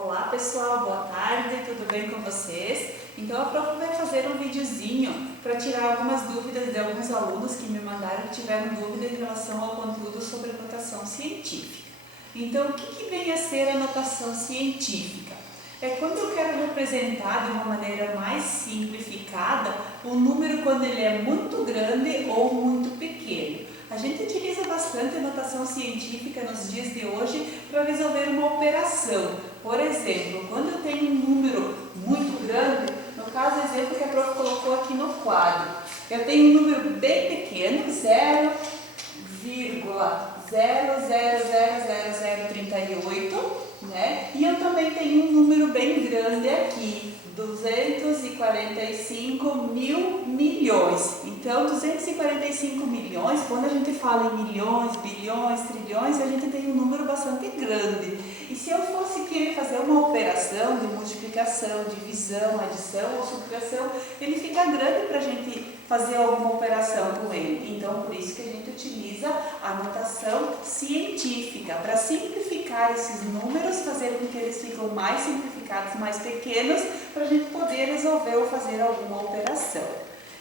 Olá pessoal, boa tarde, tudo bem com vocês? Então a prof vai fazer um videozinho para tirar algumas dúvidas de alguns alunos que me mandaram que tiveram dúvida em relação ao conteúdo sobre notação científica. Então o que vem a ser a notação científica? É quando eu quero representar de uma maneira mais simplificada o número quando ele é muito grande ou muito pequeno. A gente utiliza bastante a notação científica nos dias de hoje para resolver uma operação. Por exemplo, quando eu tenho um número muito grande, no caso, o exemplo que a prof colocou aqui no quadro, eu tenho um número bem pequeno, 0,0000038, né? E eu também tenho um número bem grande aqui, 245 mil milhões. Então, 245 milhões, quando a gente fala em milhões, bilhões, trilhões, a gente tem um número bastante grande. E se eu fosse querer fazer uma operação de multiplicação, divisão, adição ou subtração, ele fica grande para a gente fazer alguma operação com ele. Então, por isso que a gente utiliza a notação científica, para simplificar esses números, fazer com que eles fiquem mais simplificados, mais pequenos, para a gente poder resolver ou fazer alguma operação.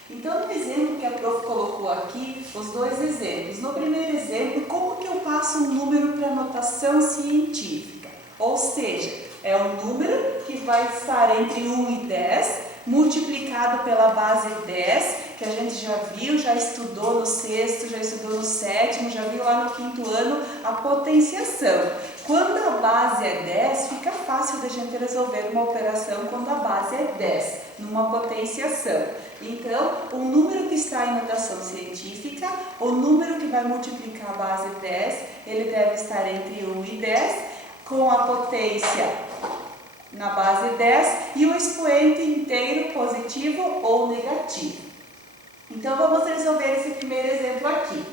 Então, no exemplo que a prof colocou aqui, os dois exemplos. No primeiro exemplo, como que eu passo um número para notação científica? Ou seja, é um número que vai estar entre 1 e 10, multiplicado pela base 10, que a gente já viu, já estudou no sexto, já estudou no sétimo, já viu lá no quinto ano a potenciação. Quando a base é 10, fica fácil da gente resolver uma operação quando a base é 10, numa potenciação. Então, o número que está em notação científica, o número que vai multiplicar a base 10, ele deve estar entre 1 e 10, com a potência na base 10 e o expoente inteiro positivo ou negativo. Então, vamos resolver esse primeiro exemplo aqui.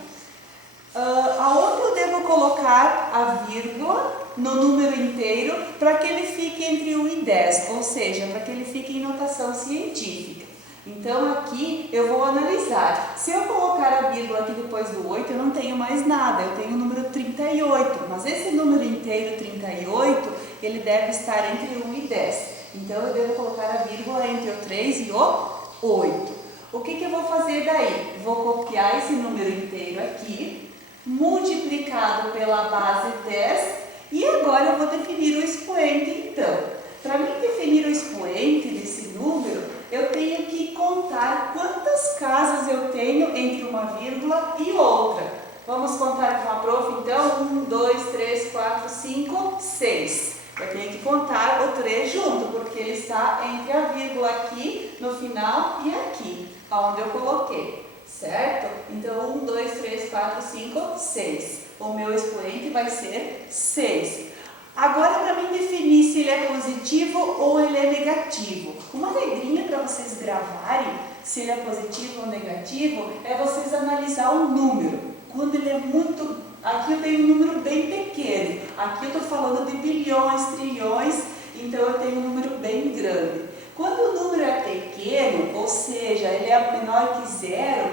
Aonde eu devo colocar a vírgula no número inteiro para que ele fique entre 1 e 10, ou seja, para que ele fique em notação científica. Então, aqui eu vou analisar. Se eu colocar a vírgula aqui depois do 8, eu não tenho mais nada, eu tenho o número 38. Mas esse número inteiro, 38, ele deve estar entre 1 e 10. Então, eu devo colocar a vírgula entre o 3 e o 8. O que eu vou fazer daí? Vou copiar esse número inteiro aqui, multiplicado pela base 10, e agora eu vou definir o expoente, então. Para mim definir o expoente desse número, eu tenho que contar quantas casas eu tenho entre uma vírgula e outra. Vamos contar com a prof, então, 1, 2, 3, 4, 5, 6. Eu tenho que contar o 3 junto, porque ele está entre a vírgula aqui no final e aqui, onde eu coloquei, certo? Então, 1, 2, 3, 4, 5, 6. O meu expoente vai ser 6. Agora, para mim definir se ele é positivo ou ele é negativo, uma regrinha para vocês gravarem se ele é positivo ou negativo é vocês analisar o número. Quando ele é muito... Aqui eu tenho um número bem pequeno, aqui eu estou falando de bilhões, trilhões, então eu tenho um número bem grande. Quando o número é pequeno, ou seja, ele é menor que zero,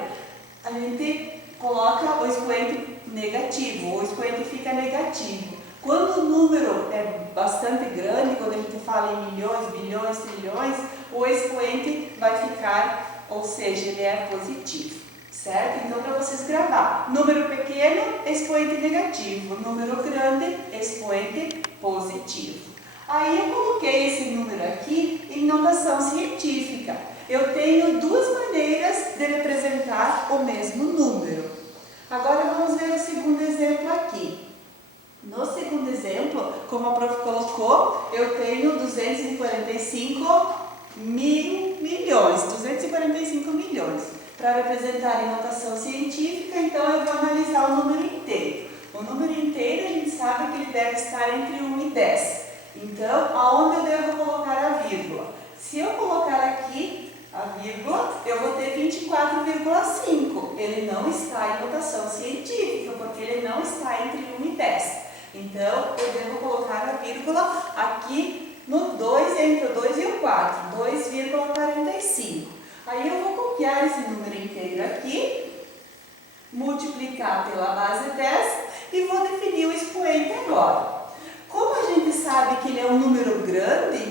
a gente coloca o expoente negativo, o expoente fica negativo. Quando o número é bastante grande, quando a gente fala em milhões, bilhões, trilhões, o expoente vai ficar, ou seja, ele é positivo. Certo? Então, para vocês gravar, número pequeno, expoente negativo, número grande, expoente positivo. Aí eu coloquei esse número aqui em notação científica. Eu tenho duas maneiras de representar o mesmo número. Agora vamos ver o segundo exemplo aqui. No segundo exemplo, como a prof colocou, eu tenho 245 mil milhões, 245 milhões. Para representar em notação científica, então eu vou analisar o número inteiro. O número inteiro a gente sabe que ele deve estar entre 1 e 10. Então, aonde eu devo colocar a vírgula? Se eu colocar aqui a vírgula, eu vou ter 24,5. Ele não está em notação científica, porque ele não está entre 1 e 10. Então, eu devo colocar a vírgula aqui no 2, entre o 2 e o 4, 2,45. Aí eu vou copiar esse número inteiro aqui, multiplicar pela base 10 e vou definir o expoente agora. Como a gente sabe que ele é um número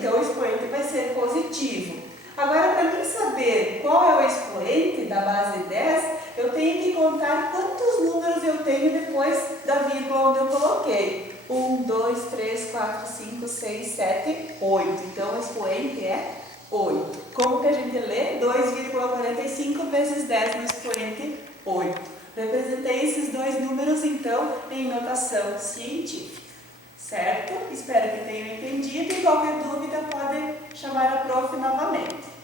então o expoente vai ser positivo. Agora, para mim saber qual é o expoente da base 10, eu tenho que contar quantos números eu tenho depois da vírgula onde eu coloquei. 1, 2, 3, 4, 5, 6, 7, 8. Então, o expoente é 8. Como que a gente lê? 2,45 vezes 10 no expoente 8. Representei esses dois números, então, em notação científica. Certo? Espero que tenham entendido e qualquer dúvida pode chamar a prof novamente.